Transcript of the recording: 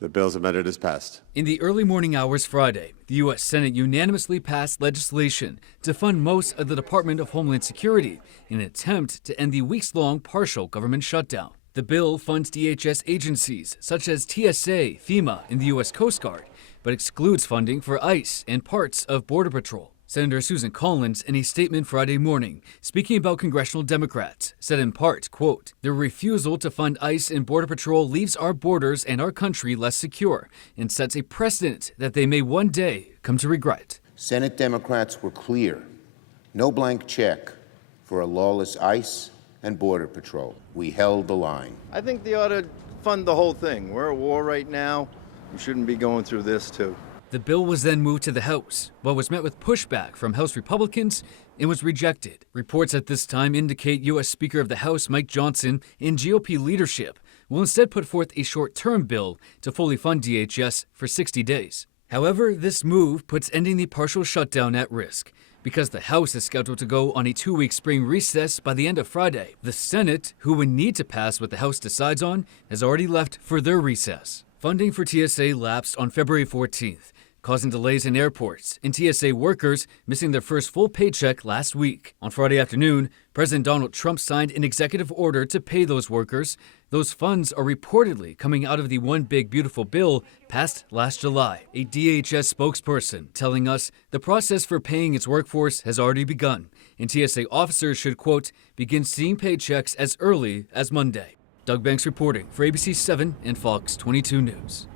The bill as amended is passed. In the early morning hours Friday, the U.S. Senate unanimously passed legislation to fund most of the Department of Homeland Security in an attempt to end the weeks-long partial government shutdown. The bill funds DHS agencies such as TSA, FEMA, and the U.S. Coast Guard, but excludes funding for ICE and parts of Border Patrol. Senator Susan Collins, in a statement Friday morning, speaking about congressional Democrats, said in part, quote, "Their refusal to fund ICE and Border Patrol leaves our borders and our country less secure and sets a precedent that they may one day come to regret." Senate Democrats were clear. No blank check for a lawless ICE and Border Patrol. We held the line. I think they ought to fund the whole thing. We're at war right now. We shouldn't be going through this, too. The bill was then moved to the House, but was met with pushback from House Republicans and was rejected. Reports at this time indicate U.S. Speaker of the House Mike Johnson and GOP leadership will instead put forth a short-term bill to fully fund DHS for 60 days. However, this move puts ending the partial shutdown at risk. Because the House is scheduled to go on a 2-week spring recess by the end of Friday, the Senate, who would need to pass what the House decides on, has already left for their recess. Funding for TSA lapsed on February 14th, causing delays in airports and TSA workers missing their first full paycheck last week. On Friday afternoon, President Donald Trump signed an executive order to pay those workers. Those funds are reportedly coming out of the One Big Beautiful bill passed last July. A DHS spokesperson telling us the process for paying its workforce has already begun, and TSA officers should, quote, begin seeing paychecks as early as Monday. Doug Banks reporting for ABC 7 and Fox 22 News.